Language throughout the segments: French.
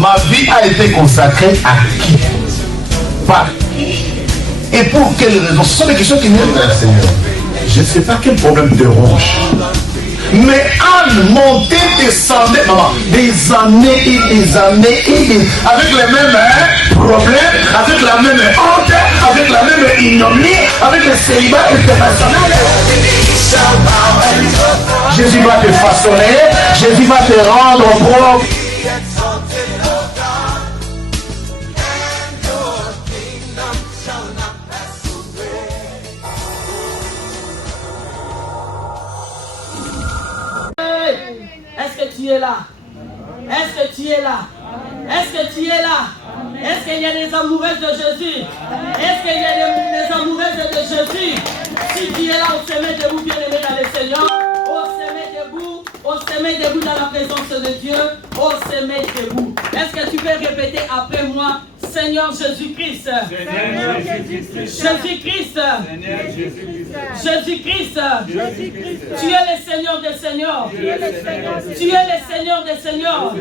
Ma vie a été consacrée à qui? Par qui? Et pour quelles raisons? Ce sont des questions qui viennent vers le Seigneur. Je ne sais pas quel problème te ronge. Mais Anne montait, descendait, maman, des années et des années et des... avec les mêmes problèmes, avec la même honte, avec la même ignominie, avec le célibat international. Jésus va te façonner, Jésus va te rendre propre. Est-ce que tu es là? Est-ce que tu es là? Est-ce que tu es là? Est-ce qu'il y a des amoureuses de Jésus? Est-ce qu'il y a des amoureuses de Jésus? Si tu es là, on se met debout, bien aimé dans le Seigneur. On se met debout dans la présence de Dieu. On se met debout. Est-ce que tu peux répéter après moi? Seigneur Jésus-Christ. Seigneur Jésus-Christ. Jésus-Christ. Seigneur Jésus-Christ. Jésus-Christ. Jésus-Christ. Tu es le Seigneur des Seigneurs. Tu es le Seigneur des Seigneurs.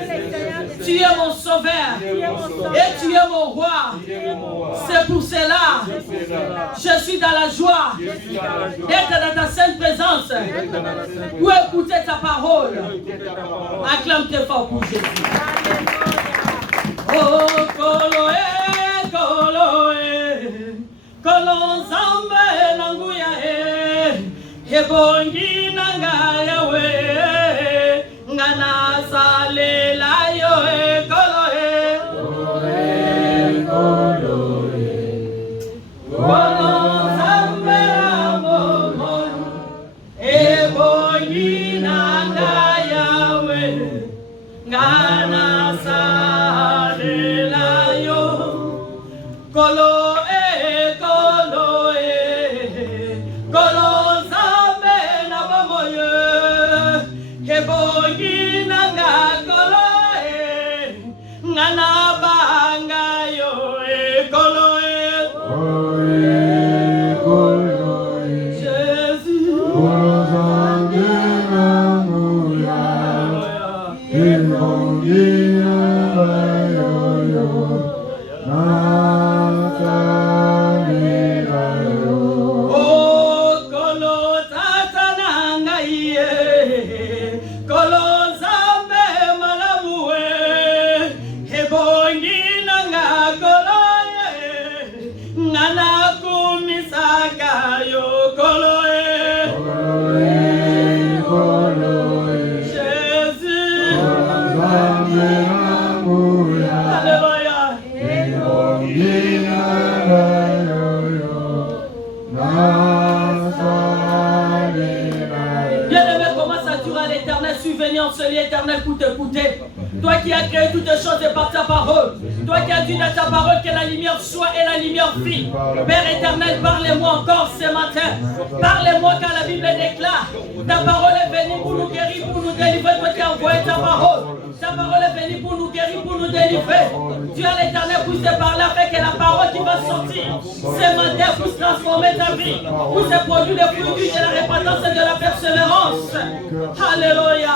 Tu es mon Sauveur. Et tu es mon Roi. C'est pour cela. Je suis dans la joie d'être dans ta sainte présence. Pour écouter ta parole. Acclame très fort pour Jésus. Oh, Koloe, Koloe, Kolonzambe nanguya Hebongi nanga yawe, Ngana salela yo Koloe, Koloe, Kolonzambe nanguya Hebongi nanga yawe, Ngana salela Kolo kolo kolo zambe na bamoye kebogi nanga kolo ngana banga yo kolo kolo Jésus kolo zambe na moya kebogi éternel pour t'écouter. Toi qui as créé toutes choses et par ta parole. Toi qui as dit dans ta parole que la lumière soit et la lumière fit. Père éternel, parlez-moi encore ce matin. Parlez-moi car la Bible déclare. Ta parole est venue pour nous guérir, pour nous délivrer. Toi qui as envoyé ta parole. Ta parole est venue pour nous guérir, pour nous délivrer. Dieu à l'éternel puisse te parler avec la parole qui va sortir. Ce matin pour transformer ta vie. Pour se produire le fruit de la repentance et de la persévérance. Alléluia.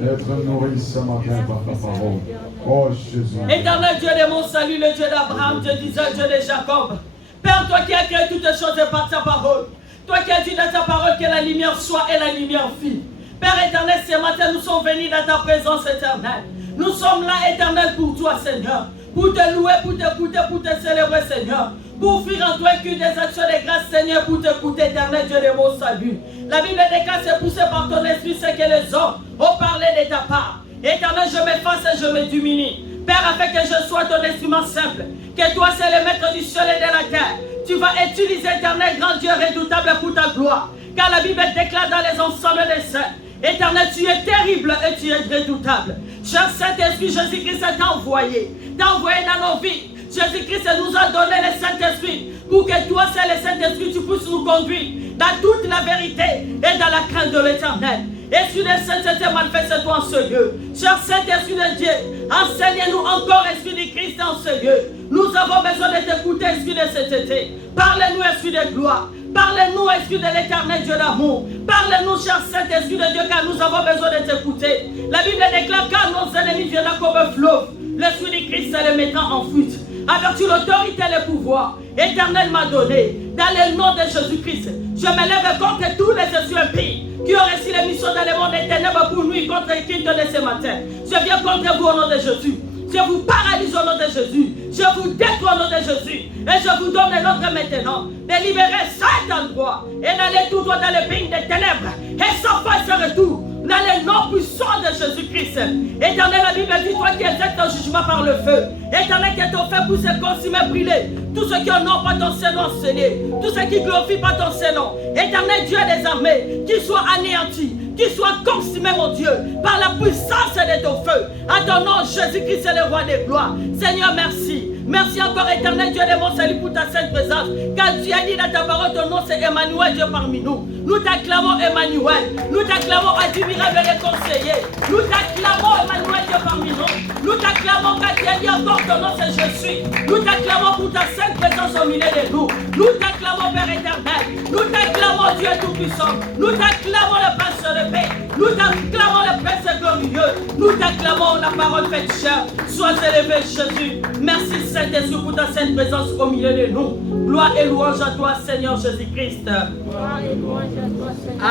Être nourri ce matin par ta parole. Oh Jésus. Éternel Dieu de mon salut, le Dieu d'Abraham, Dieu d'Isaac, Dieu de Jacob. Père, toi qui as créé toutes choses par ta parole. Toi qui as dit dans ta parole que la lumière soit et la lumière fit. Père éternel, ce matin nous sommes venus dans ta présence éternelle. Nous sommes là, éternel, pour toi, Seigneur. Pour te louer, pour t'écouter, pour te célébrer, Seigneur. Pour offrir en toi des actions de grâce, Seigneur, pour t'écouter, éternel Dieu de mon salut. La Bible déclare, c'est poussé par ton esprit, c'est que les hommes ont parlé de ta part. Éternel, je m'efface et je me diminue. Père, afin que je sois ton instrument simple, que toi, c'est le maître du ciel et de la terre. Tu vas utiliser, éternel, grand Dieu redoutable pour ta gloire. Car la Bible déclare dans les ensembles des saints, éternel, tu es terrible et tu es redoutable. Cher Saint-Esprit, Jésus-Christ t'a envoyé dans nos vies. Jésus-Christ nous a donné le Saint-Esprit pour que toi, c'est le Saint-Esprit, tu puisses nous conduire dans toute la vérité et dans la crainte de l'Éternel. Esprit de sainteté, manifeste-toi en ce lieu. Cher Saint-Esprit de Dieu, enseigne-nous encore, Esprit de Christ, en ce lieu. Nous avons besoin de t'écouter, Esprit de sainteté. Parle-nous, Esprit de gloire. Parlez-nous, Esprit de l'Éternel, Dieu d'amour. Parlez-nous, cher Saint-Esprit de Dieu, car nous avons besoin de t'écouter. La Bible déclare, car nos ennemis viendront comme un fleuve. L'Esprit de Christ se les mettra en fuite. Avec l'autorité et le pouvoir, Éternel m'a donné. Dans le nom de Jésus-Christ, je me lève contre tous les esprits impies qui ont reçu les missions dans le monde des ténèbres pour nous, contre qui de ce matin. Je viens contre vous au nom de Jésus. Je vous paralyse au nom de Jésus. Je vous détruis au nom de Jésus. Et je vous donne l'ordre maintenant de libérer cet endroit et d'aller tout droit dans le pays des ténèbres. Et sans faire ce retour dans le nom puissant de Jésus-Christ. Éternel, la Bible dit, toi qui exerces ton jugement par le feu. Éternel, qui est ton fait pour se consumer, brûler. Tous ceux qui honorent pas ton Seigneur enseigné. Tous ceux qui glorifient pas ton Seigneur. Éternel, Dieu des armées, qu'ils soient anéantis, qu'ils soient consumés, mon Dieu, par la puissance de ton feu. À ton nom, Jésus-Christ est le roi des gloires. Seigneur, merci. Merci encore, éternel Dieu de mon salut, pour ta sainte présence. Car tu as dit dans ta parole, ton nom c'est Emmanuel, Dieu parmi nous. Nous t'acclamons Emmanuel. Nous t'acclamons admirable et conseiller. Nous t'acclamons Emmanuel, Dieu parmi nous. Nous t'acclamons car tu as dit encore, ton nom c'est Je suis. Nous t'acclamons pour ta sainte présence au milieu de nous. Nous t'acclamons Père éternel. Nous t'acclamons Dieu tout-puissant. Nous t'acclamons le Prince de paix. Nous t'acclamons le Prince glorieux. Nous t'acclamons la parole faite chair. Sois élevé Jésus. Merci Saint-Esprit pour ta sainte présence au milieu de nous. Gloire et louange à toi Seigneur Jésus-Christ. Gloire et louange à toi Seigneur.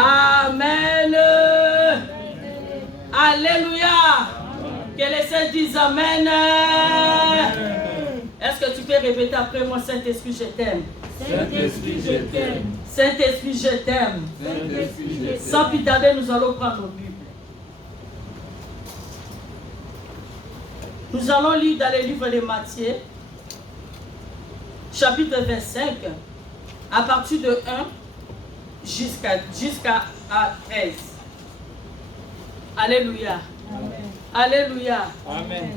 Amen. Alléluia. Que les saints disent Amen. Est-ce que tu peux répéter après moi, Saint-Esprit, je t'aime. Saint-Esprit, je t'aime. Saint-Esprit, je t'aime. Saint-Esprit, je t'aime. Sans plus tarder, nous allons prendre nos Bibles. Nous allons lire dans le livre de Matthieu, chapitre 25, à partir de 1 jusqu'à 13. Alléluia. Amen. Alléluia. Amen.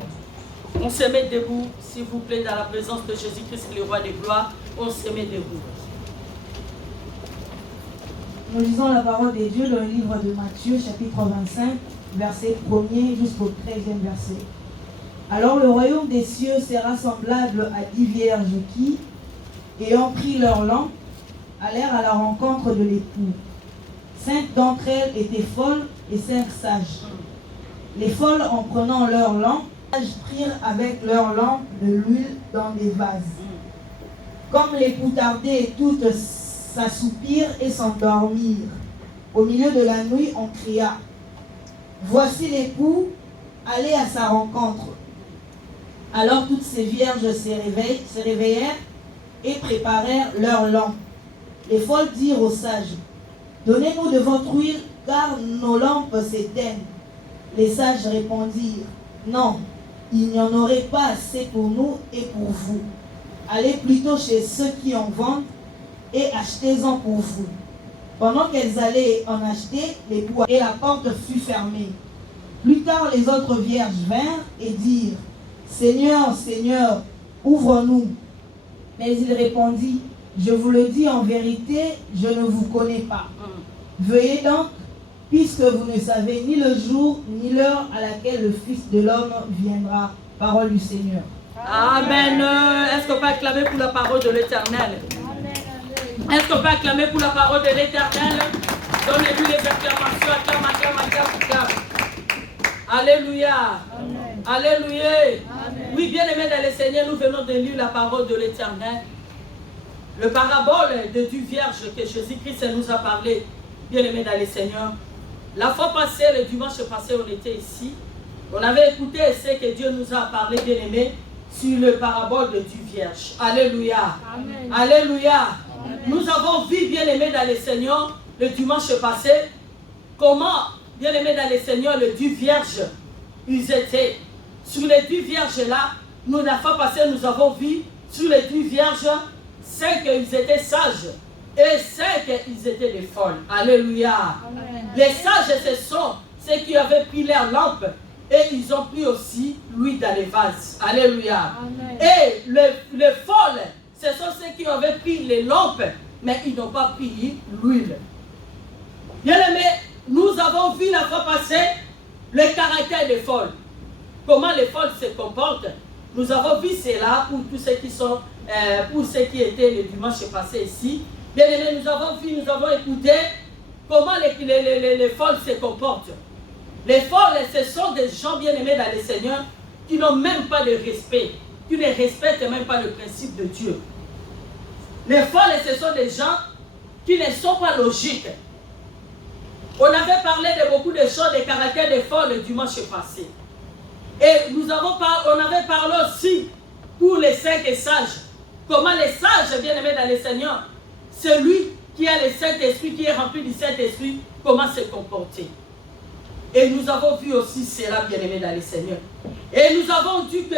On se met debout, s'il vous plaît, dans la présence de Jésus-Christ, le roi des gloires. On se met debout. Nous lisons la parole de Dieu dans le livre de Matthieu, chapitre 25, verset 1er jusqu'au 13e verset. Alors le royaume des cieux sera semblable à 10 vierges qui, ayant pris leur lampe, allèrent à la rencontre de l'époux. 5 d'entre elles étaient folles et 5 sages. Les folles, en prenant leur lampe, prirent avec leur lampe de l'huile dans des vases. Comme l'époux tardait, et toutes s'assoupirent et s'endormirent. Au milieu de la nuit, on cria: voici l'époux, allez à sa rencontre. Alors toutes ces vierges se réveillèrent et préparèrent leur lampe. Les folles dirent aux sages: donnez-nous de votre huile, car nos lampes s'éteignent. Les sages répondirent: non, il n'y en aurait pas assez pour nous et pour vous. Allez plutôt chez ceux qui en vendent et achetez-en pour vous. Pendant qu'elles allaient en acheter, l'époux et la porte fut fermée. Plus tard, les autres vierges vinrent et dirent: Seigneur, Seigneur, ouvre-nous. Mais il répondit: je vous le dis en vérité, je ne vous connais pas. Veuillez donc, puisque vous ne savez ni le jour ni l'heure à laquelle le Fils de l'homme viendra. Parole du Seigneur. Amen. Est-ce qu'on peut acclamer pour la parole de l'Éternel? Est-ce qu'on peut acclamer pour la parole de l'Éternel? Donnez-lui les acclamations. Acclame, acclame, acclame, acclame. Alléluia. Amen. Alléluia. Amen. Oui, bien aimés dans le Seigneur, nous venons de lire la parole de l'Éternel. Le parabole de 10 vierges que Jésus-Christ nous a parlé, bien aimés dans le Seigneur. La fois passée, le dimanche passé, on était ici. On avait écouté ce que Dieu nous a parlé, bien aimés, sur le parabole de 10 vierges. Alléluia. Amen. Alléluia. Amen. Nous avons vu, bien aimés dans le Seigneur, le dimanche passé, comment, bien aimés dans le Seigneur, les 10 vierges, ils étaient. Sur les 10 vierges-là, nous, la fois passée, nous avons vu, sur les 10 vierges, 5 ils étaient sages et 5 ils étaient des folles. Alléluia. Amen. Les sages, ce sont ceux qui avaient pris leur lampe et ils ont pris aussi l'huile dans les vases. Alléluia. Amen. Et les folles, ce sont ceux qui avaient pris les lampes, mais ils n'ont pas pris l'huile. Bien aimé, nous avons vu la fois passée le caractère des folles. Comment les folles se comportent. Nous avons vu cela pour tous ceux qui sont, pour ceux qui étaient le dimanche passé ici. Bien-aimés, nous avons vu, nous avons écouté comment les folles se comportent. Les folles, ce sont des gens bien-aimés dans le Seigneur qui n'ont même pas de respect, qui ne respectent même pas le principe de Dieu. Les folles, ce sont des gens qui ne sont pas logiques. On avait parlé de beaucoup de choses, des caractères des folles le dimanche passé. Et on avait parlé aussi pour les 5 sages. Comment les sages, bien-aimés dans le Seigneur, celui qui a le Saint-Esprit, qui est rempli du Saint-Esprit, comment se comporter. Et nous avons vu aussi cela, bien-aimés dans le Seigneur. Et nous avons dit que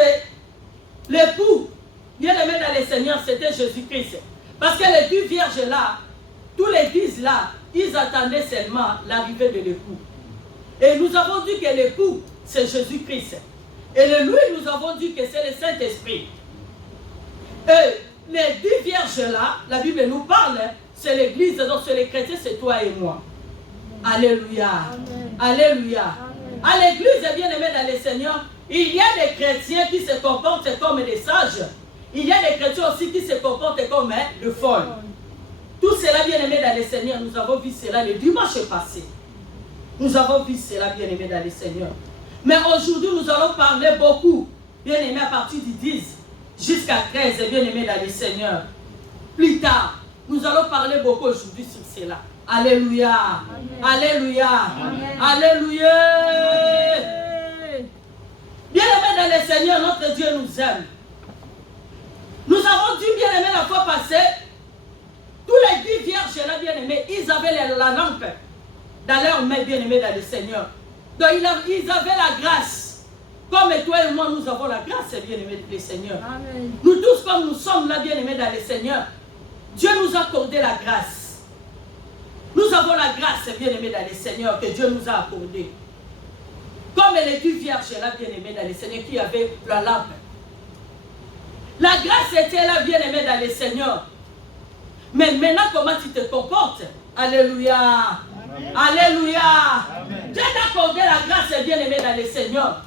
l'époux, bien-aimé dans le Seigneur, c'était Jésus-Christ. Parce que les 2 vierges là, tous les 10 là, ils attendaient seulement l'arrivée de l'époux. Et nous avons dit que l'époux, c'est Jésus-Christ. Et lui, nous avons dit que c'est le Saint-Esprit. Et les 2 vierges là, la Bible nous parle, c'est l'église, donc c'est les chrétiens, c'est toi et moi. Alléluia. Amen. Alléluia. Amen. À l'église, bien-aimé dans le Seigneur, il y a des chrétiens qui se comportent comme des sages. Il y a des chrétiens aussi qui se comportent comme des folles. Tout cela, bien-aimé dans le Seigneur, nous avons vu cela le dimanche passé. Nous avons vu cela, bien-aimé dans le Seigneur. Mais aujourd'hui, nous allons parler beaucoup, bien-aimé, à partir du 10 jusqu'à 13, bien-aimé dans le Seigneur. Plus tard, nous allons parler beaucoup aujourd'hui sur cela. Alléluia. Amen. Alléluia. Amen. Alléluia. Bien-aimé dans le Seigneur, notre Dieu nous aime. Nous avons dit, bien-aimé, la fois passée, tous les 10 vierges là, bien-aimés, ils avaient la lampe dans leur main, bien-aimés dans le Seigneur. Donc ils avaient la grâce. Comme toi et moi, nous avons la grâce, bien-aimés dans le Seigneur. Amen. Nous tous, comme nous sommes là, bien-aimés dans le Seigneur, Dieu nous a accordé la grâce. Nous avons la grâce, bien-aimés dans le Seigneur, que Dieu nous a accordée. Comme les 2 vierges là, bien-aimés dans le Seigneur, qui avaient la lampe. La grâce était là, bien-aimé dans le Seigneur. Mais maintenant, comment tu te comportes? Alléluia. Amen. Alléluia. Amen. Dieu t'a accordé la grâce, bien-aimé dans le Seigneur.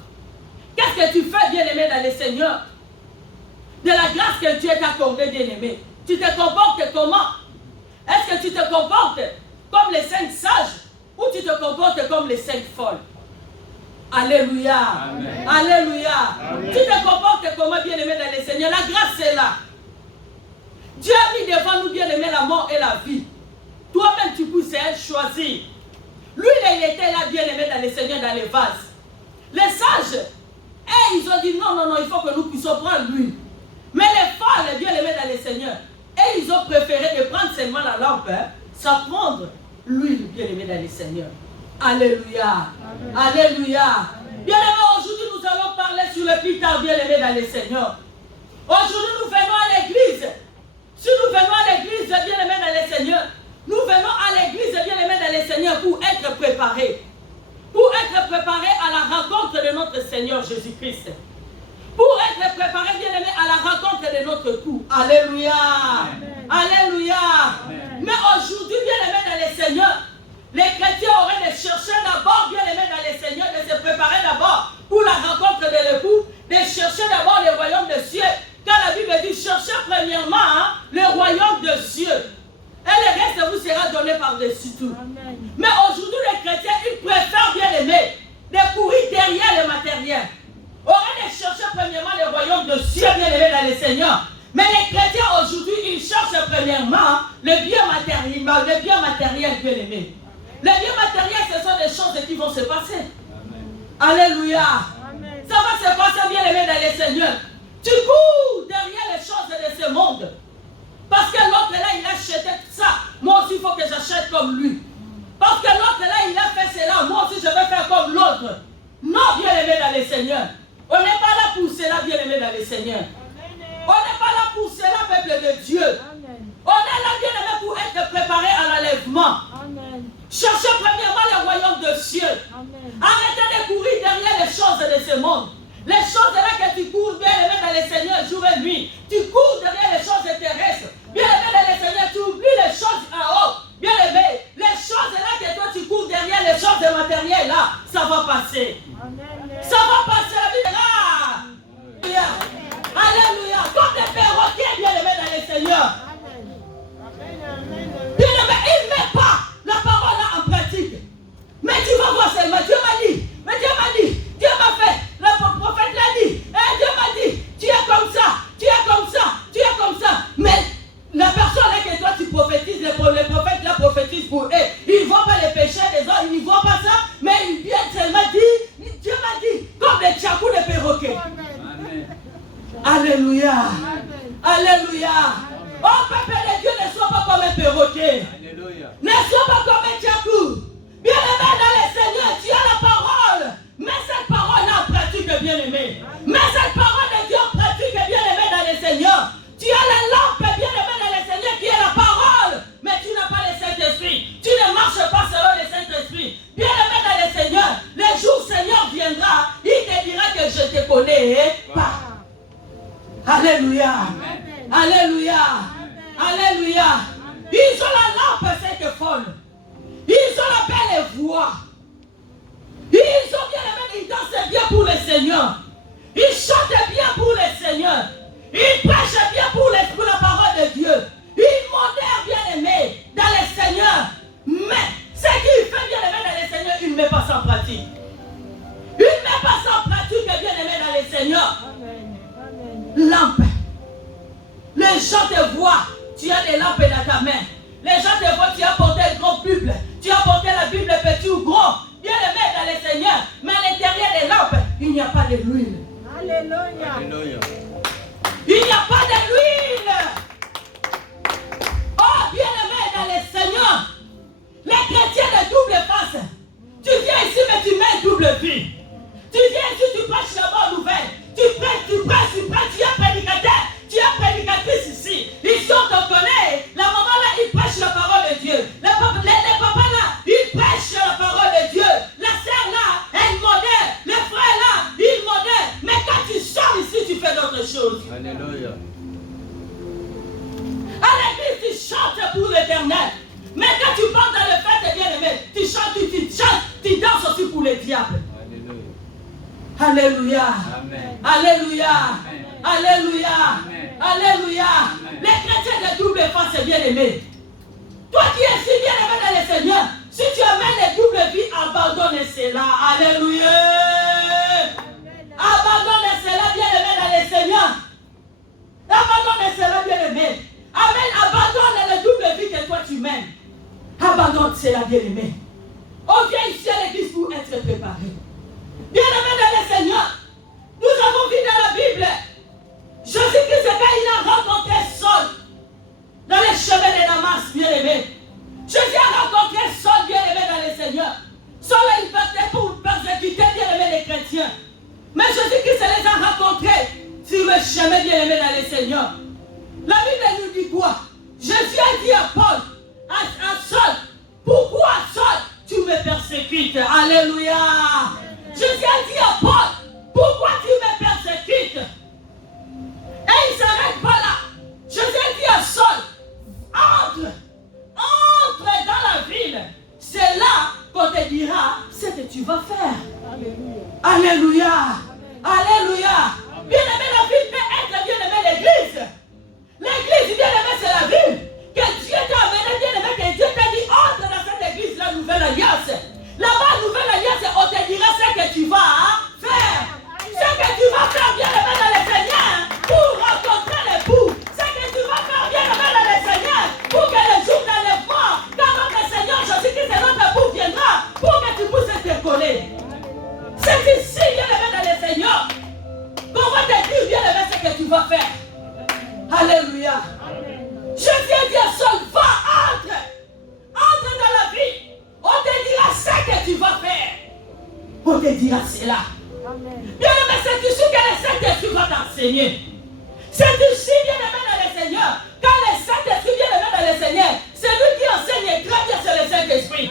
Qu'est-ce que tu fais, bien-aimé dans le Seigneur? De la grâce que Dieu t'a accordée, bien-aimé. Tu te comportes comment? Est-ce que tu te comportes comme les 5 sages ou tu te comportes comme les 5 folles? Alléluia. Amen. Alléluia. Amen. Tu te comportes comment, bien-aimé dans le Seigneur? La grâce est là. Dieu a mis devant nous, bien-aimé, la mort et la vie. Toi-même, tu pouvais choisir. Lui, il était là, bien-aimé, dans le Seigneur, dans les vases. Les sages, ils ont dit non, il faut que nous puissions prendre lui. Mais les folles, bien-aimés, dans le Seigneur, ils ont préféré de prendre seulement la lampe, sans prendre l'huile, bien-aimé, dans le Seigneur. Alléluia. Amen. Alléluia. Bien-aimé, aujourd'hui, nous allons parler sur le plus tard, bien-aimé, dans le Seigneur. Aujourd'hui, nous venons à l'église. Si nous venons à l'église, bien-aimé, dans le Seigneur, nous venons à l'église, bien-aimé, dans le Seigneur, pour être préparés. Pour être préparés à la rencontre de notre Seigneur Jésus-Christ. Pour être préparés, bien-aimé, à la rencontre de notre coup. Alléluia. Amen. Alléluia. Amen. Mais aujourd'hui, bien-aimé, dans le Seigneur, les chrétiens auraient de chercher d'abord, bien-aimé, dans le Seigneur, de se préparer d'abord pour la rencontre de l'époux, de chercher d'abord le royaume des cieux. Car la Bible dit, cherchez premièrement le royaume des cieux. Et le reste vous sera donné par-dessus tout. Amen. Mais aujourd'hui, les chrétiens, ils préfèrent, bien-aimés, de courir derrière le matériel. On va chercher premièrement le royaume des cieux, bien-aimés, dans le Seigneur. Mais les chrétiens, aujourd'hui, ils cherchent premièrement le bien matériel, bien-aimés. Les biens matériels, ce sont des choses qui vont se passer. Amen. Alléluia. Amen. Ça va se passer, bien-aimés, dans le Seigneur. Tu cours derrière les choses de ce monde. Parce que l'autre là, il a acheté ça. Moi aussi, il faut que j'achète comme lui. Parce que l'autre là, il a fait cela. Moi aussi, je vais faire comme l'autre. Non, bien-aimé dans le Seigneur. On n'est pas là pour cela, bien-aimé dans le Seigneur. On n'est pas là pour cela, peuple de Dieu. Amen. On est là, bien-aimé, pour être préparé à l'enlèvement. Cherchez premièrement le royaume des cieux. Amen. Arrêtez de courir derrière les choses de ce monde. Les choses là que tu cours, bien-aimé dans le Seigneur, jour et nuit. Tu cours derrière les choses terrestres. Bien-aimé dans le Seigneur, tu oublies les choses en haut. Bien-aimé, les choses là que toi tu cours derrière les choses matérielles là, ça va passer. Amen. Ça va passer, la vie là. Alléluia. Comme des perroquets, bien-aimé dans le Seigneur. Amen. perroquets. Alléluia. Alléluia. Oh, peuple de Dieu, ne sois pas comme un perroquet. Ne sois pas comme un diable. Bien-aimé dans le Seigneur, tu as la parole. Mais cette parole-là en pratique, bien-aimé. Mais cette parole de Dieu en pratique, bien-aimé dans le Seigneur. Tu as la lampe, bien-aimé dans le Seigneur, qui est la parole. Mais tu n'as pas le Saint-Esprit. Tu ne marches pas selon le Saint-Esprit. Bien-aimé dans le Seigneur, le jour Seigneur viendra, il te dira que je te connais pas. Alléluia. Alléluia. Alléluia. Ils ont la lampe, cette folle. Ils ont la belle voix. Ils ont bien aimé, ils dansent bien pour le Seigneur. Ils chantent bien pour le Seigneur. Ils prêchent bien pour la parole de Dieu. Ils modèrent bien aimé dans le Seigneur. Mais ce qu'il fait bien aimé dans le Seigneur, il ne met pas ça en pratique. Il ne met pas ça en pratique bien aimé dans le Seigneur. Lampe. Les gens te voient. Tu as des lampes dans ta main. Les gens te voient, tu as porté une grande Bible. Tu as porté la Bible petit ou grand. Bien aimé dans le Seigneur. Mais à l'intérieur des lampes, il n'y a pas de l'huile. Alléluia. Il n'y a pas de l'huile. Oh, bien aimé dans le Seigneur. Les chrétiens de double face. Tu viens ici, mais tu mets double vie. Tu viens ici, tu prêches la bonne nouvelle. Tu prêches, tu es prédicateur. Tu es prédicatrice ici. Ici, on te connaît. La maman là, il prêche la parole de Dieu. Les papas là, ils prêchent la parole de Dieu. La sœur là, elle modère. Les frères là, ils modèrent. Mais quand tu sors ici, tu fais d'autres choses. Alléluia. À l'église, tu chantes pour l'éternel. Mais quand tu parles dans le fait de bien-aimé, tu chantes, tu danses aussi pour le diable. Alléluia. Amen. Alléluia. Amen. Alléluia. Amen. Alléluia. Amen. Les chrétiens de double face, bien-aimé. Toi qui es si bien-aimé dans le Seigneur, si tu amènes les doubles vies, abandonne cela. Alléluia. Abandonne cela, bien-aimé dans le Seigneur. Abandonne cela, bien-aimé. Amen. Abandonne les doubles vies que toi tu mènes. Abandonne cela, bien-aimé. On vient ici à l'église pour être préparé. Bien-aimé dans le Seigneur, nous avons vu dans la Bible, Jésus-Christ, quand il a rencontré Saul dans les chemins de Damas, bien-aimé. Jésus a rencontré Saul, bien-aimé dans le Seigneur. Saul a une bataille pour persécuter, bien-aimé, les chrétiens. Mais Jésus-Christ les a rencontrés sur le chemin, bien-aimé dans le Seigneur. La Bible nous dit quoi? Jésus a dit à Paul, à Saul, pourquoi Saul, tu me persécutes? Alléluia. Jésus a dit à Paul, pourquoi tu me persécutes? Et il ne s'arrête pas là. Jésus a dit à Saul, entre dans la ville. C'est là qu'on te dira ce que tu vas faire. Alléluia. Alléluia. Bien-aimé, la ville peut être bien-aimé l'église. L'église, bien-aimé, c'est la ville que Dieu t'a amené, bien-aimé, que Dieu t'a dit, entre dans cette église, la nouvelle alliance. Là-bas, nouvelle alliance, on te dira ce que tu vas faire. Ce que tu vas faire, bien-aimé, dans le Seigneur, pour rencontrer l'époux. Ce que tu vas faire, bien-aimé, dans le Seigneur, pour que le jour d'enlèvement, quand notre Seigneur Jésus-Christ et notre époux viendra, pour que tu puisses te coller. C'est ici, bien-aimé, dans le Seigneur, qu'on va te dire, bien-aimé, ce que tu vas faire. Alléluia. Jésus a dit à Saul, va, entre dans la vie. On te dira ce que tu vas faire. On te dira cela. Bien-aimé, c'est ici que le Saint-Esprit va t'enseigner. C'est ici, bien-aimé, dans le Seigneur. Quand le Saint-Esprit, bien-aimé, dans le Seigneur, c'est lui qui enseigne très bien, c'est le Saint-Esprit.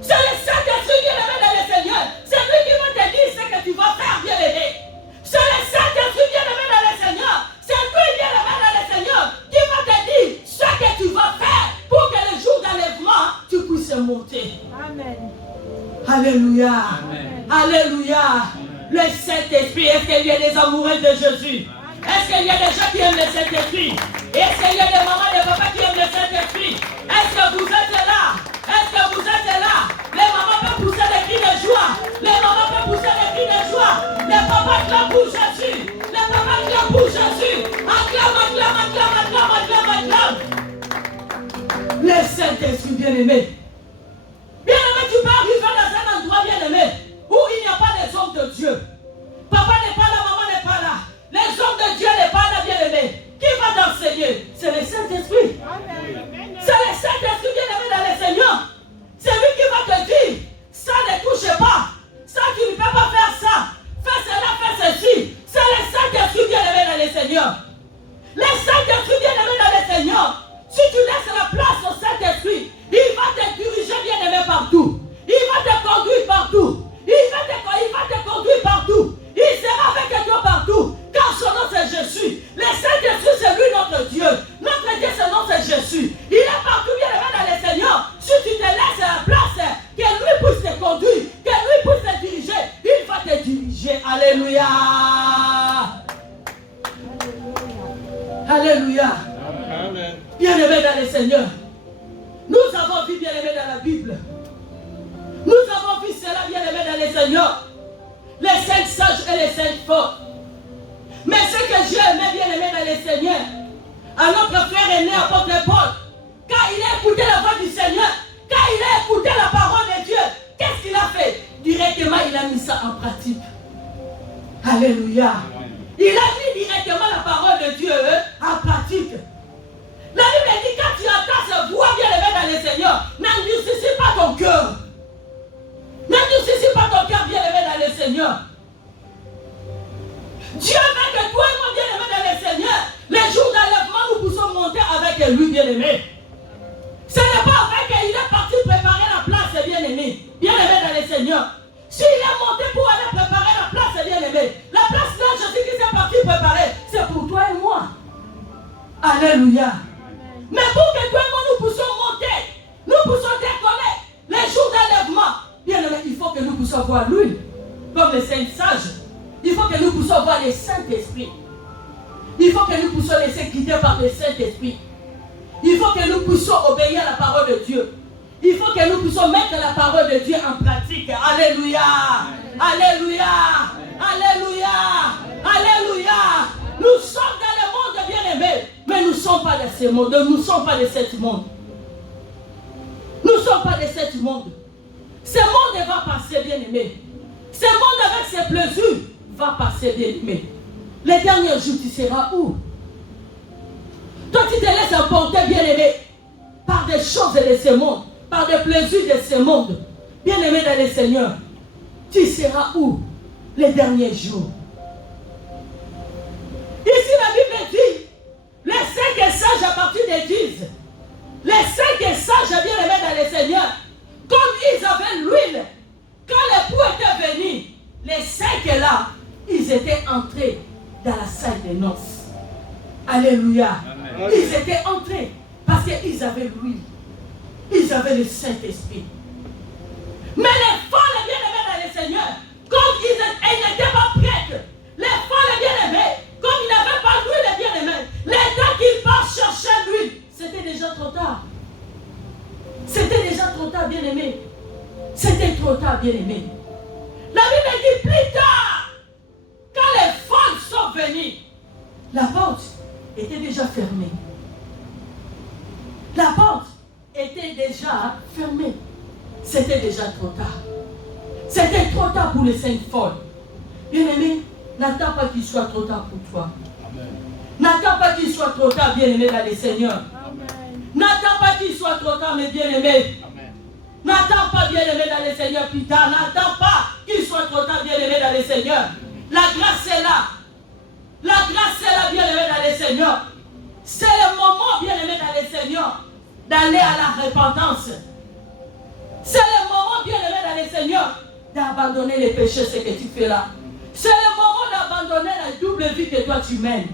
C'est le Saint-Esprit, bien-aimé, dans le Seigneur. C'est lui qui va te dire ce que tu vas faire, bien-aimé. C'est le Saint-Esprit, bien-aimé, dans le Seigneur. C'est lui, bien-aimé, dans le Seigneur, qui va te dire ce que tu vas faire pour que le jour d'enlèvement, tu puisses monter. Amen. Alléluia. Amen. Alléluia. Le Saint-Esprit, est-ce qu'il y a des amoureux de Jésus? Est-ce qu'il y a des gens qui aiment le Saint-Esprit? Est-ce qu'il y a des mamans, des papas qui aiment le Saint-Esprit? Est-ce que vous êtes là? Est-ce que vous êtes là? Les mamans peuvent pousser des cris de joie. Les mamans peuvent pousser des cris de joie. Les papas clament pour Jésus. Les papas clament pour Jésus. Acclame, acclame, acclame, acclame, acclame, acclame. Le Saint-Esprit bien-aimé. Bien-aimé, tu peux arriver dans un endroit bien-aimé où il n'y a pas des hommes de Dieu. Papa n'est pas là Alléluia. Alléluia. Bien-aimés dans le Seigneur, nous avons vu bien-aimés dans la Bible. Nous avons vu cela bien-aimés dans le Seigneur. Les 5 sages et les 5 forts. Mais ce que j'ai aimé bien-aimé dans le Seigneur, à notre frère aîné apôtre Paul, quand il a écouté la voix du Seigneur, quand il a écouté la parole de Dieu, qu'est-ce qu'il a fait? Directement, il a mis ça en pratique. Alléluia. Il a mis directement la parole de Dieu en pratique. La Bible dit, quand tu entends cette voix bien-aimée dans le Seigneur, n'endurcis pas ton cœur. N'endurcis pas ton cœur bien-aimé dans le Seigneur. Dieu veut que toi et moi bien-aimés dans le Seigneur, les jours d'enlèvement, nous puissions monter avec lui bien-aimé. Ce n'est pas vrai qu'il est parti préparer la place bien-aimé. Bien-aimé dans le Seigneur. S'il est monté pour aller préparer la place bien-aimé, la place là, Jésus qui s'est parti préparer, c'est pour toi et moi. Alléluia. Mais pour que toi et moi nous puissions monter, nous puissions décoller les jours d'enlèvement, bien-aimé, il faut que nous puissions voir lui, comme les 5 sages. Il faut que nous puissions voir le Saint-Esprit. Il faut que nous puissions laisser guider par le Saint-Esprit. Il faut que nous puissions obéir à la parole de Dieu. Il faut que nous puissions mettre la parole de Dieu en pratique. Alléluia. Alléluia. Alléluia. Alléluia. Nous sommes dans le monde bien-aimé, mais nous ne sommes pas de ce monde. Nous ne sommes pas de ce monde. Nous ne sommes pas de ce monde. Ce monde va passer bien-aimé. Ce monde avec ses plaisirs va passer bien-aimé. Les derniers jours, tu seras où? Toi, tu te laisses emporter bien-aimé par des choses de ce monde, par des plaisirs de ce monde. Bien-aimé dans le Seigneur, tu seras où les derniers jours? Ici, la Bible dit, les 5 sages à partir des 10, les 5 sages bien-aimés dans le Seigneur, comme ils avaient l'huile, quand l'époux était venu, les 5 là, ils étaient entrés dans la salle des noces. Alléluia. Amen. Ils étaient entrés parce qu'ils avaient l'huile. Ils avaient le Saint-Esprit. Mais les folles bien-aimés dans le Seigneur, comme ils n'étaient pas prêtes, les folles bien-aimés, comme ils n'avaient pas l'huile bien-aimés, les temps qu'ils partent chercher l'huile, c'était déjà trop tard. C'était déjà trop tard, bien-aimés. C'était trop tard, bien-aimés. La Bible dit plus tard, quand les folles sont venues, la porte était déjà fermée. La porte était déjà fermée. C'était déjà trop tard. C'était trop tard pour les 5 folles. Bien-aimé, n'attends pas qu'il soit trop tard pour toi. N'attends pas qu'il soit trop tard, bien-aimé, dans le Seigneur. N'attends pas qu'il soit trop tard, mes bien-aimés. N'attends pas, bien-aimé, dans le Seigneur plus tard. N'attends pas qu'il soit trop tard, bien-aimé, dans le Seigneur. La grâce est là. La grâce est là, bien-aimé, dans le Seigneur. C'est le moment, bien-aimé, dans le Seigneur, d'aller à la repentance. C'est le moment, bien-aimé, dans le Seigneur, d'abandonner les péchés, ce que tu fais là. C'est le moment d'abandonner la double vie que toi tu mènes.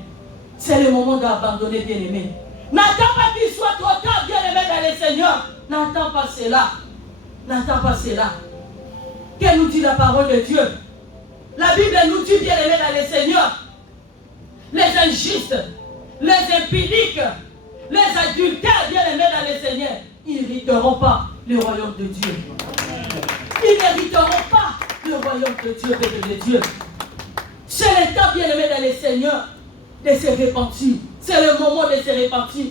C'est le moment d'abandonner, bien-aimé. N'attends pas qu'il soit trop tard, bien-aimé, dans le Seigneur. N'attends pas cela. N'attends pas cela. Que nous dit la parole de Dieu? La Bible nous dit, bien-aimé, dans le Seigneur, les injustes, les impudiques, les adultères, bien-aimés dans le Seigneur, ils n'hériteront pas le royaume de Dieu. Ils n'hériteront pas le royaume de Dieu, peuple de Dieu. C'est le temps, bien-aimé dans le Seigneur, de se repentir. C'est le moment de se repentir.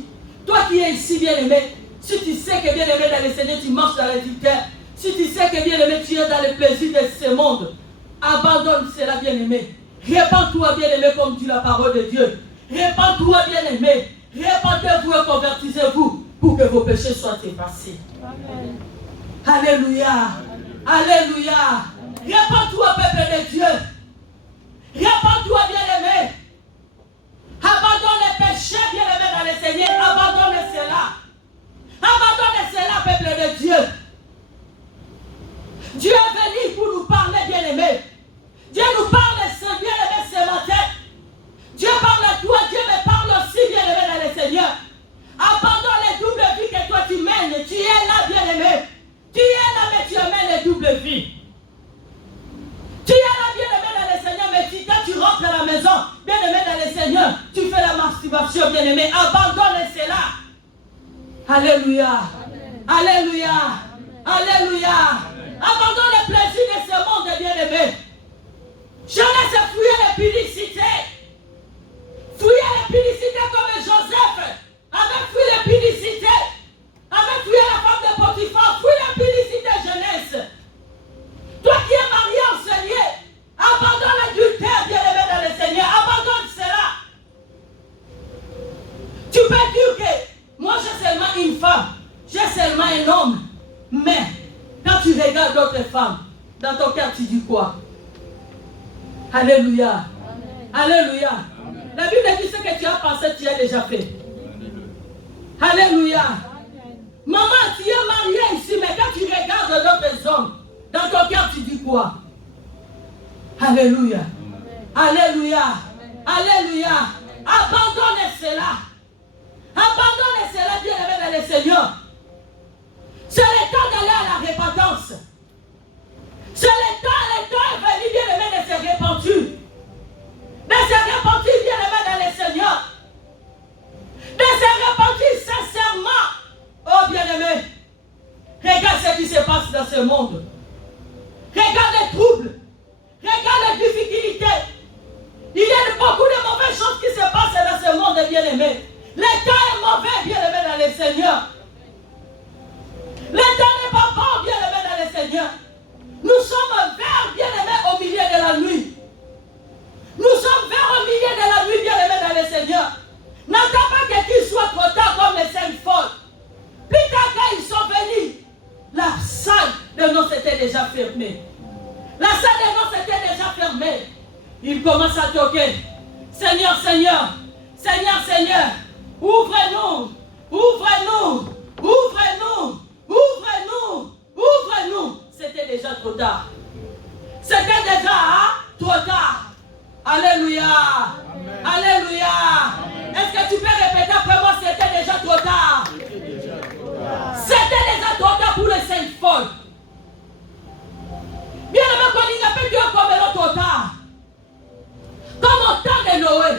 Toi qui es ici, bien-aimé, si tu sais que, bien-aimé dans le Seigneur, tu marches dans l'adultère, si tu sais que, bien-aimé, tu es dans le plaisir de ce monde, abandonne cela, bien-aimé. Répands-toi, bien-aimé, comme dit la parole de Dieu. Répands-toi, bien-aimé. Répandez-vous et convertissez-vous pour que vos péchés soient effacés. Amen. Alléluia. Alléluia. Répands-toi, peuple de Dieu. Répands-toi, bien-aimé. Abandonne les péchés, bien-aimé, dans le Seigneur. Abandonne cela. Abandonne cela, peuple de Dieu. Dieu est venu pour nous parler, bien-aimé. Dieu nous parle, bien-aimé, ce matin. Dieu parle à toi, Dieu me parle aussi, bien-aimé, dans le Seigneur. Abandonne les doubles vies que toi tu mènes. Tu es là, bien-aimé. Tu es là, mais tu amènes les doubles vies. Tu es là, bien-aimé, dans le Seigneur, mais tu rentres à la maison, bien-aimé dans le Seigneur, tu fais la masturbation, bien-aimé. Abandonne cela. Alléluia. Alléluia. Alléluia. Abandonne le plaisir de ce monde, bien-aimé. Jeunesse, fuyez l'épidicité. Fuyez l'épidicité comme Joseph avait fui l'épidicité. Avait fui la femme de Potiphar. Fuyez l'épidicité, jeunesse. Toi qui es marié au Seigneur, abandonne l'adultère, bien-aimé dans le Seigneur. Abandonne cela. Tu peux dire que moi j'ai seulement une femme, j'ai seulement un homme. Mais quand tu regardes d'autres femmes, dans ton cœur tu dis quoi? Alléluia. Alléluia. La Bible dit ce que tu as pensé, tu as déjà fait. Alléluia. Maman, tu es mariée ici, mais quand tu regardes d'autres hommes, dans ton cœur tu dis quoi? Alléluia. Alléluia. Alléluia. Abandonne cela. Abandonne cela, bien-aimé dans le Seigneur. C'est le temps d'aller à la repentance. C'est le temps est venu, bien-aimé, de se repentir. De se repentir, bien-aimé dans le Seigneur. De se repentir sincèrement. Oh, bien-aimé, regarde ce qui se passe dans ce monde. Regarde les troubles. Regarde les difficultés. Il y a beaucoup de mauvaises choses qui se passent dans ce monde, bien-aimé. Le temps est mauvais, bien-aimé dans le Seigneur. Le temps n'est pas bon, bien-aimé dans le Seigneur. Nous sommes verts, bien-aimés, au milieu de la nuit. Nous sommes verts au milieu de la nuit, bien-aimés dans le Seigneur. N'attends pas qu'il soit trop tard comme les 5 folles. Plus tard quand ils sont venus, la salle de noces était déjà fermée. La salle de noces était déjà fermée. Il commence à toquer. Seigneur, Seigneur, Seigneur, Seigneur, ouvre-nous, ouvre-nous, ouvre-nous, ouvre-nous, ouvre-nous. C'était déjà trop tard. C'était déjà trop tard. Alléluia. Amen. Alléluia. Amen. Est-ce que tu peux répéter après moi? C'était déjà trop tard. C'était déjà trop tard pour les 5 folles. Bien aimé, quand il n'y a pas Dieu comme trop tard. Comme au temps de Noé.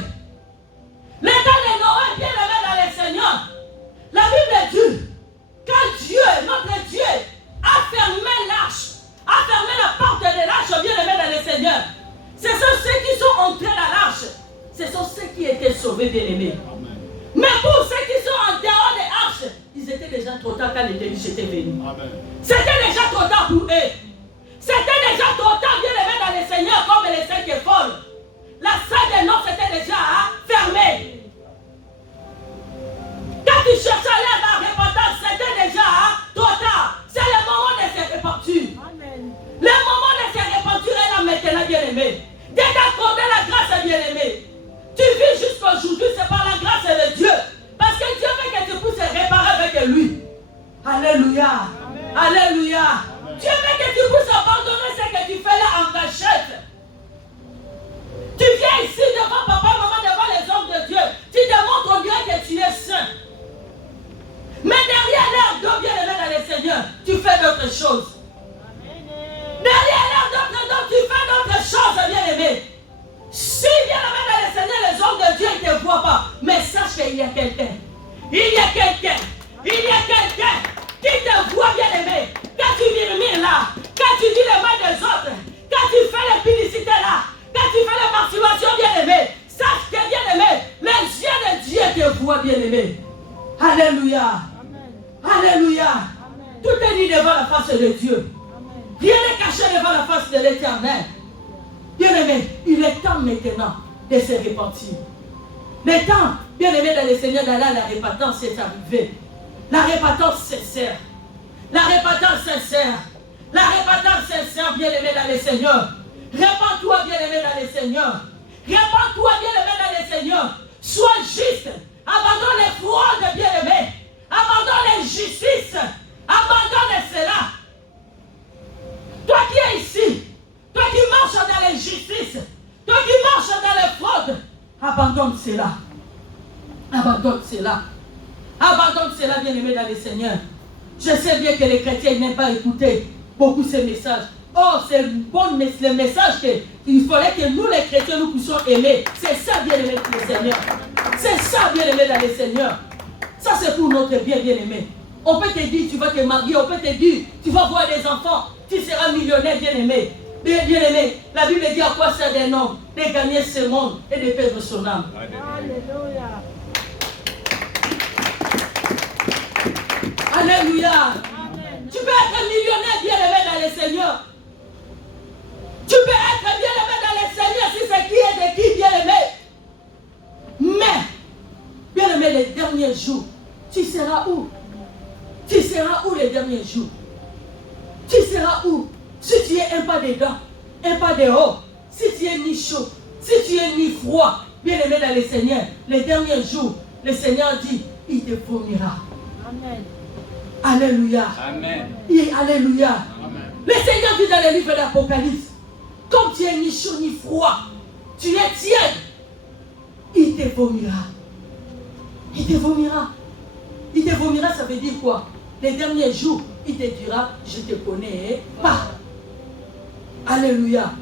Le temps de Noé, bien aimé dans le Seigneur. La Bible dit, quand Dieu, notre Dieu, a fermé l'arche, a fermé la porte de l'arche, bien aimé dans le Seigneur. Ce sont ceux qui sont entrés dans l'arche. Ce sont ceux qui étaient sauvés, bien aimés. Mais pour ceux qui sont en dehors de l'arche, ils étaient déjà trop tard quand les déluge étaient venus. C'était déjà trop tard pour eux. C'était déjà trop tard, bien aimé dans le Seigneur, comme les 5 folles. La salle de noces était déjà fermée. Quand tu cherchais à aller à la repentance, c'était déjà trop tard. C'est le moment de se repentir. Le moment de se repentir est là maintenant, bien aimé. Dès qu'accorder la grâce, bien aimé. Tu vis jusqu'aujourd'hui, c'est par la grâce de Dieu. Parce que Dieu veut que tu puisses réparer avec lui. Alléluia. Amen. Alléluia. Amen. Dieu veut que tu puisses abandonner ce que tu fais là en cachette. Tu viens ici devant papa, maman, devant les hommes de Dieu. Tu démontres au Dieu que tu es saint. Mais derrière l'air d'eau, bien aimé dans le Seigneur, tu fais d'autres choses. Derrière l'air d'autres, tu fais d'autres choses, bien aimé. Si bien aimé dans le Seigneur, les hommes de Dieu ne te voient pas. Mais sache qu'il y a quelqu'un. Il y a quelqu'un. Il y a quelqu'un qui te voit, bien aimé. Quand tu murmures là, quand tu dis les mains des autres, quand tu fais la publicité là, quand tu fais la masturbation, bien aimé, sache que, bien aimé, les yeux de Dieu te voient, bien aimé. Alléluia. Amen. Alléluia. Amen. Tout est dit devant la face de Dieu. Amen. Rien n'est caché devant la face de l'Éternel. Bien aimé, il est temps maintenant de se repentir. Le temps, bien aimé dans le Seigneur, d'aller à la repentance est arrivé. La repentance sincère. La repentance sincère. La repentance sincère, bien aimé dans le Seigneur. Répands-toi, bien aimé dans le Seigneur. Répands-toi, bien aimé dans le Seigneur. Sois juste. Abandonne les fraudes, bien aimé. Abandonne l'injustice. Abandonne cela. Toi qui es ici, toi qui marches dans l'injustice, toi qui marches dans les fraudes, abandonne cela. Abandonne cela. Abandonne cela, bien aimé dans le Seigneur. Je sais bien que les chrétiens n'aiment pas écouter beaucoup ces messages. Oh, c'est bon le message que Il fallait que nous, les chrétiens, nous puissions aimer. C'est ça, bien-aimé dans le Seigneur. C'est ça, bien-aimé dans le Seigneur. Ça, c'est pour notre bien, bien-aimé. On peut te dire, tu vas te marier. On peut te dire, tu vas voir des enfants. Tu seras millionnaire, bien-aimé. Bien-aimé, la Bible dit à quoi sert d'un homme de gagner ce monde et de perdre son âme. Alléluia. Alléluia. Amen. Tu peux être millionnaire, bien-aimé dans le Seigneur. Tu peux être bien-aimé dans le Seigneur si c'est qui est de qui, bien-aimé. Mais, bien-aimé, les derniers jours, tu seras où? Tu seras où les derniers jours? Tu seras où? Si tu es un pas dedans, un pas dehors, si tu es ni chaud, si tu es ni froid, bien-aimé dans le Seigneur, les derniers jours, le Seigneur dit, il te vomira. Amen. Alléluia. Amen. Alléluia. Amen. Le Seigneur dit dans le livre d'Apocalypse, comme tu es ni chaud ni froid, tu es tiède, il te vomira. Il te vomira. Il te vomira, ça veut dire quoi? Les derniers jours, il te dira, je ne te connais pas. Alléluia.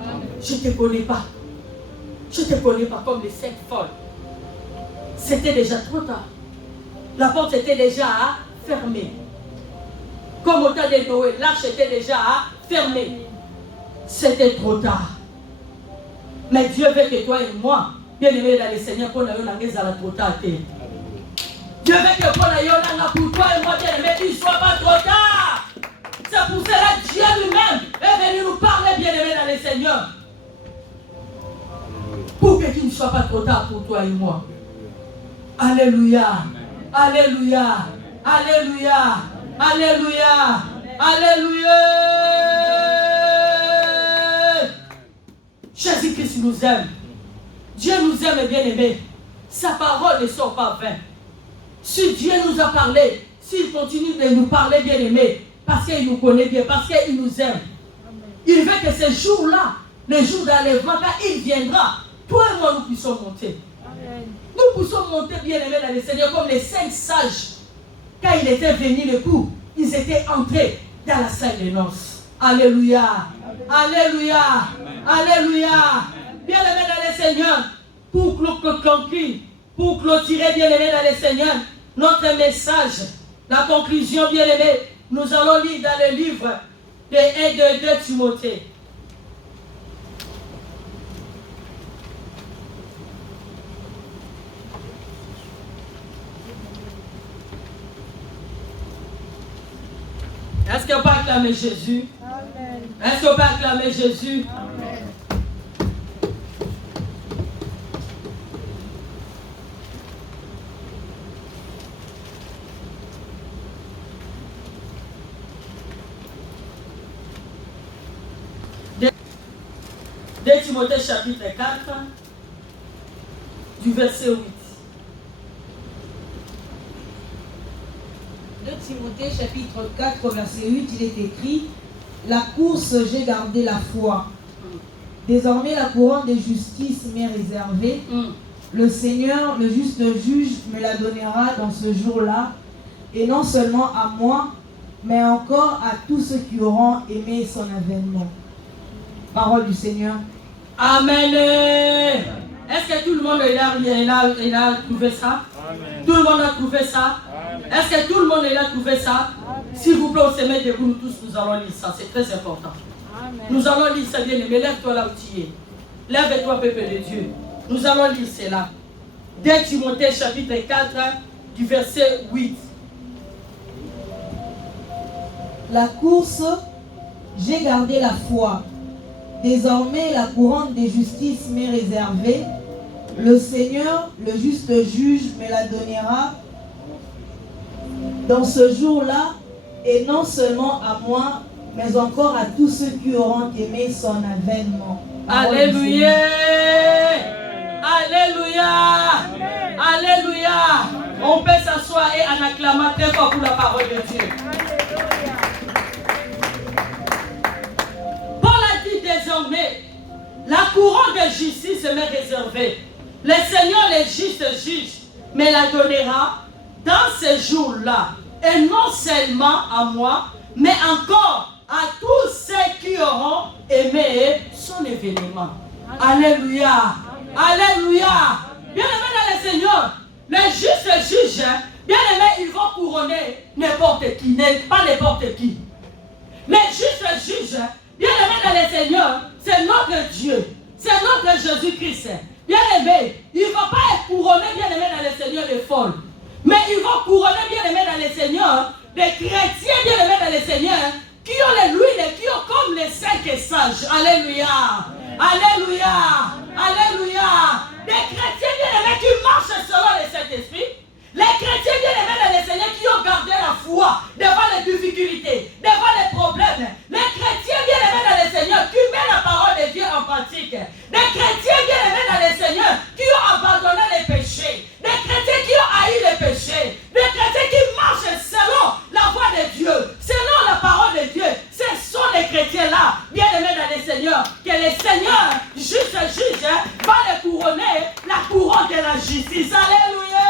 Je ne te connais pas. Je ne te connais pas comme les 5 folles. C'était déjà trop tard. La porte était déjà fermée. Comme au temps de Noé, l'arche était déjà fermée. C'était trop tard. Mais Dieu veut que toi et moi, bien aimés dans le Seigneur, qu'on ait la trop tard. Dieu veut que pour toi et moi, bien aimés, il ne soit pas trop tard. C'est pour cela que Dieu lui-même est venu nous parler, bien aimés dans le Seigneur. Pour que tu ne sois pas trop tard pour toi et moi. Alléluia. Alléluia. Alléluia. Alléluia. Alléluia. Jésus-Christ nous aime. Dieu nous aime, bien aimé. Sa parole ne sort pas vain. Si Dieu nous a parlé, s'il continue de nous parler, bien aimé, parce qu'il nous connaît bien, parce qu'il nous aime, il veut que ce jour-là, le jour d'enlèvement, quand il viendra, toi et moi, nous puissions monter. Amen. Nous puissions monter, bien aimé, dans le Seigneur, comme les 5 sages. Quand il était venu le coup, ils étaient entrés dans la salle de noces. Alléluia. Alléluia. Alléluia. Bien aimé dans le Seigneur, pour conclure, pour clôturer, bien aimé dans le Seigneur, notre message, la conclusion, bien aimé, nous allons lire dans le livre de 1 et de 2 Timothée. Est-ce qu'on peut acclamer Jésus? Amen. Est-ce qu'on peut acclamer Jésus? Amen. De Timothée chapitre 4, du verset 8. De Timothée chapitre 4 verset 8, il est écrit: la course j'ai gardé la foi. Désormais la couronne de justice m'est réservée. Le Seigneur, le juste juge, me la donnera dans ce jour-là, et non seulement à moi, mais encore à tous ceux qui auront aimé son avènement. Parole du Seigneur. Amen. Est-ce que tout le monde a trouvé ça? Amen. Tout le monde a trouvé ça? Amen. Est-ce que tout le monde a trouvé ça? S'il vous plaît, on se met debout, nous tous, nous allons lire ça. C'est très important. Amen. Nous allons lire ça, bien aimé. Lève-toi là où tu es. Lève-toi, peuple de Dieu. Nous allons lire cela. 2 Timothée chapitre 4, du verset 8. La course, j'ai gardé la foi. Désormais, la couronne de justice m'est réservée. Le Seigneur, le juste juge, me la donnera dans ce jour-là, et non seulement à moi, mais encore à tous ceux qui auront aimé son avènement. Alléluia. Alléluia. Alléluia. On peut s'asseoir et en acclamant très fort pour la parole de Dieu. Paul a dit désormais, la couronne de justice m'est réservée. Le Seigneur, le juste juge, me la donnera dans ces jours-là. Et non seulement à moi, mais encore à tous ceux qui auront aimé son événement. Alléluia. Alléluia. Bien-aimés dans le Seigneur, les justes juges, bien-aimés, ils vont couronner n'importe qui, pas n'importe qui. Les justes juges, bien-aimés dans le Seigneur, c'est notre Dieu, c'est notre Jésus-Christ. Bien-aimés, ils ne vont pas être couronnés, bien-aimés dans le Seigneur, des folles. Mais ils vont couronner, bien-aimés dans le Seigneur, des chrétiens, bien-aimés dans le Seigneur, qui ont les l'huile, qui ont comme les cinq sages. Alléluia. Alléluia. Alléluia. Des chrétiens bien-aimés qui marchent selon le Saint-Esprit. Les chrétiens bien-aimés dans le Seigneur qui ont gardé la foi devant les difficultés, devant les problèmes. Les chrétiens bien-aimés dans le Seigneur qui mettent la parole de Dieu en pratique. Des chrétiens bien-aimés dans le Seigneur qui ont abandonné les péchés. Des chrétiens qui ont haï les péchés. Des chrétiens qui marchent selon la voie de Dieu, selon la parole de Dieu. Ce sont les chrétiens-là, bien-aimés dans le Seigneur, que le Seigneur, juste juge, va les couronner la couronne de la justice. Alléluia.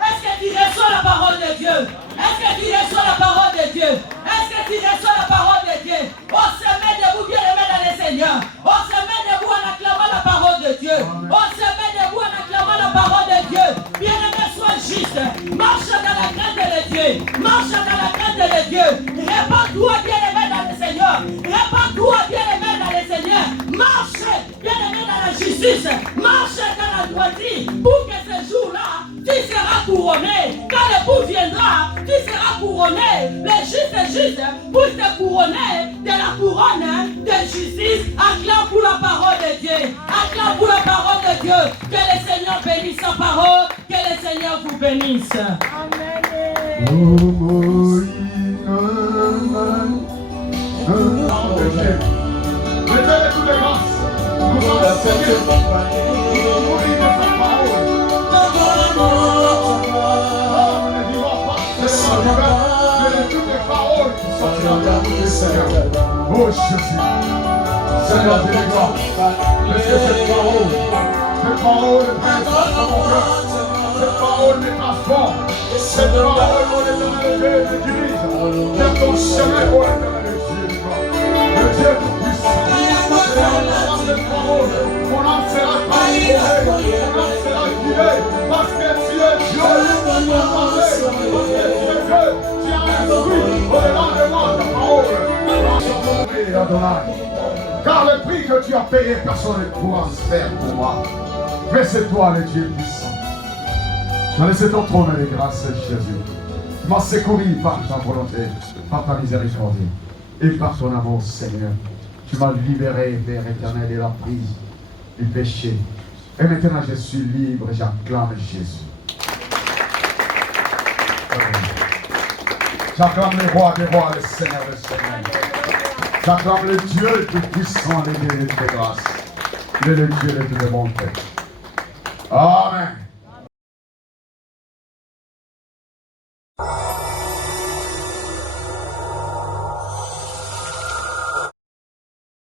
Est-ce que tu reçois la parole de Dieu? Est-ce que tu reçois la parole de Dieu? Est-ce que tu reçois la parole de Dieu? On se met debout, bien-aimés dans le Seigneur. On se met debout en acclamant la parole de Dieu. On se met debout en acclamant la parole de Dieu. Bien-aimé, sois juste. Marche dans la crainte de Dieu. Marche dans la crainte de Dieu. Répands-toi, bien-aimé dans le Seigneur. Répands-toi, bien-aimé dans le Seigneur. Marche, bien-aimé dans la justice. Marche dans la droiture. Pour que ce jour-là, tu seras couronné. Quand l'époux viendra, tu seras couronné. Les justes pour te couronner de la couronne de justice. Acclame pour la parole de Dieu. Acclame pour la parole de Dieu. Que le Seigneur bénisse sa parole. Que le Seigneur vous bénisse. Amen. Mettez toutes les grâces. Nous allons Seigneur. Nous allons mourir de sa parole. Ne vivons pas Seigneur, mais de toutes les paroles qui sortent de la bouche du Seigneur. Oh Jésus, Seigneur, je les gloire. Parce que cette parole pénètre dans mon cœur. Cette parole me transforme. Cette parole, mon éternel Dieu, m'utilise. Viens ton chemin, mon éternel Dieu. Le Dieu tout-puissant. Cette parole, mon âme sera transformée, mon âme sera guidée, parce que tu es Dieu, parce que tu es Dieu, tu as un esprit au-delà de moi, ta parole. Car le prix que tu as payé, personne ne pourra se faire pour moi. Mais c'est toi le Dieu puissant. Dans laissé ton trône de grâce, Jésus. Tu m'as secouru par ta volonté, par ta miséricorde et par ton amour, Seigneur. Tu m'as libéré, Père éternel, de la prise du péché. Et maintenant, je suis libre et j'acclame Jésus. J'acclame le roi des rois, le Seigneur des seigneurs. J'acclame le Dieu le plus puissant, le Dieu de grâce. Le Dieu de toute bonté. Amen.